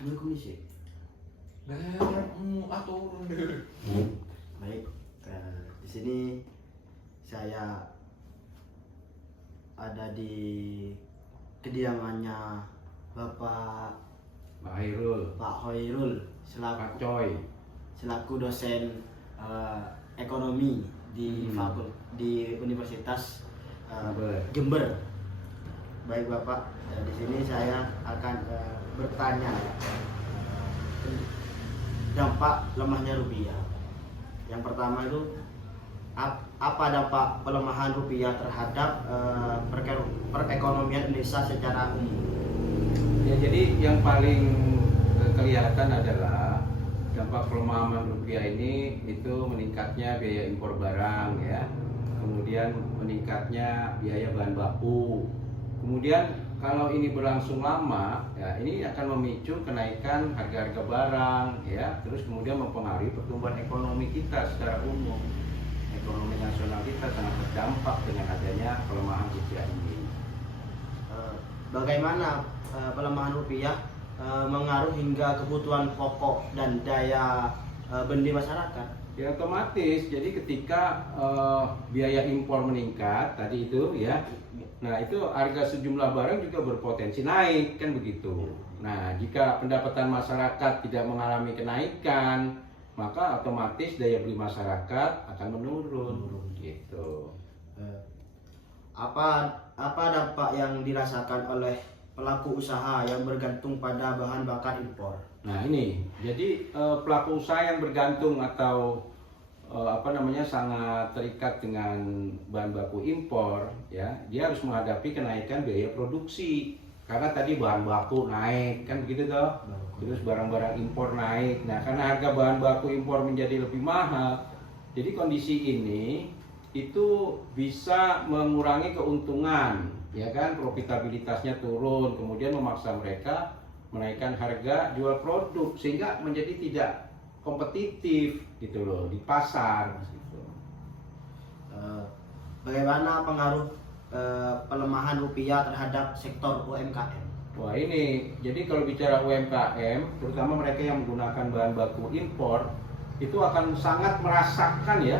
Ini kondisi. Atur. Baik, di sini saya ada di kediamannya Bapak Pak Hoirul Coy. selaku dosen ekonomi di di Universitas Jember. Baik Bapak, di sini saya akan bertanya dampak lemahnya rupiah. Yang pertama itu apa dampak pelemahan rupiah terhadap perekonomian Indonesia secara umum? Ya, jadi yang paling kelihatan adalah dampak pelemahan rupiah ini itu meningkatnya biaya impor barang ya, kemudian meningkatnya biaya bahan baku. Kemudian kalau ini berlangsung lama, ya ini akan memicu kenaikan harga-harga barang, ya, terus kemudian mempengaruhi pertumbuhan ekonomi kita secara umum. Ekonomi nasional kita sangat terdampak dengan adanya pelemahan rupiah ini. Bagaimana pelemahan rupiah mengaruh hingga kebutuhan pokok dan daya beli masyarakat? Ya otomatis, jadi ketika biaya impor meningkat tadi itu ya, nah itu harga sejumlah barang juga berpotensi naik kan begitu. Nah jika pendapatan masyarakat tidak mengalami kenaikan, maka otomatis daya beli masyarakat akan menurun gitu. Apa dampak yang dirasakan oleh pelaku usaha yang bergantung pada bahan bakar impor? Nah ini, jadi pelaku usaha yang bergantung atau sangat terikat dengan bahan baku impor, ya, dia harus menghadapi kenaikan biaya produksi karena tadi bahan baku naik kan begitu toh, terus barang-barang impor naik. Nah karena harga bahan baku impor menjadi lebih mahal, jadi kondisi ini itu bisa mengurangi keuntungan, ya kan, profitabilitasnya turun, kemudian memaksa mereka menaikkan harga jual produk sehingga menjadi tidak kompetitif gitu loh di pasar gitu. Bagaimana pengaruh pelemahan rupiah terhadap sektor UMKM? Wah ini, jadi kalau bicara UMKM, terutama mereka yang menggunakan bahan baku impor, itu akan sangat merasakan ya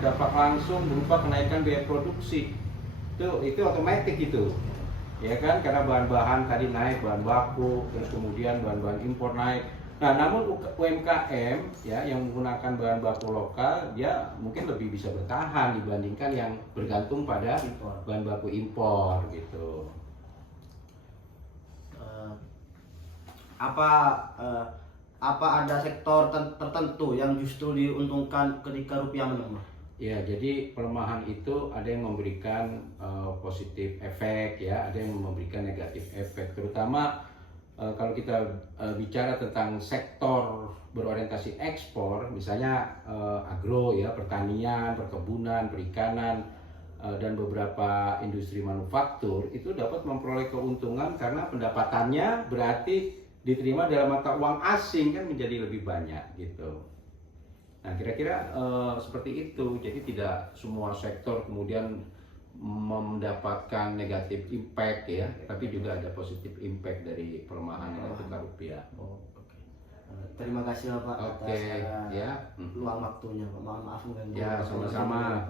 dampak langsung berupa kenaikan biaya produksi. Itu otomatis gitu. Ya kan, karena bahan-bahan tadi naik, bahan baku, terus kemudian bahan-bahan impor naik. Nah, namun UMKM ya yang menggunakan bahan baku lokal, dia mungkin lebih bisa bertahan dibandingkan yang bergantung pada bahan baku impor gitu. Apa ada sektor tertentu yang justru diuntungkan ketika rupiah melemah? Ya, jadi pelemahan itu ada yang memberikan positif efek ya, ada yang memberikan negatif efek, terutama kalau kita bicara tentang sektor berorientasi ekspor, misalnya agro ya, pertanian, perkebunan, perikanan, dan beberapa industri manufaktur, itu dapat memperoleh keuntungan karena pendapatannya berarti diterima dalam mata uang asing kan menjadi lebih banyak gitu. Nah kira-kira seperti itu, jadi tidak semua sektor kemudian mendapatkan negatif impact ya, tapi juga ada positif impact dari pelemahan nilai tukar rupiah. Terima kasih Bapak atas ya. luang waktunya Pak. Maaf mengganggu. Ya sama-sama.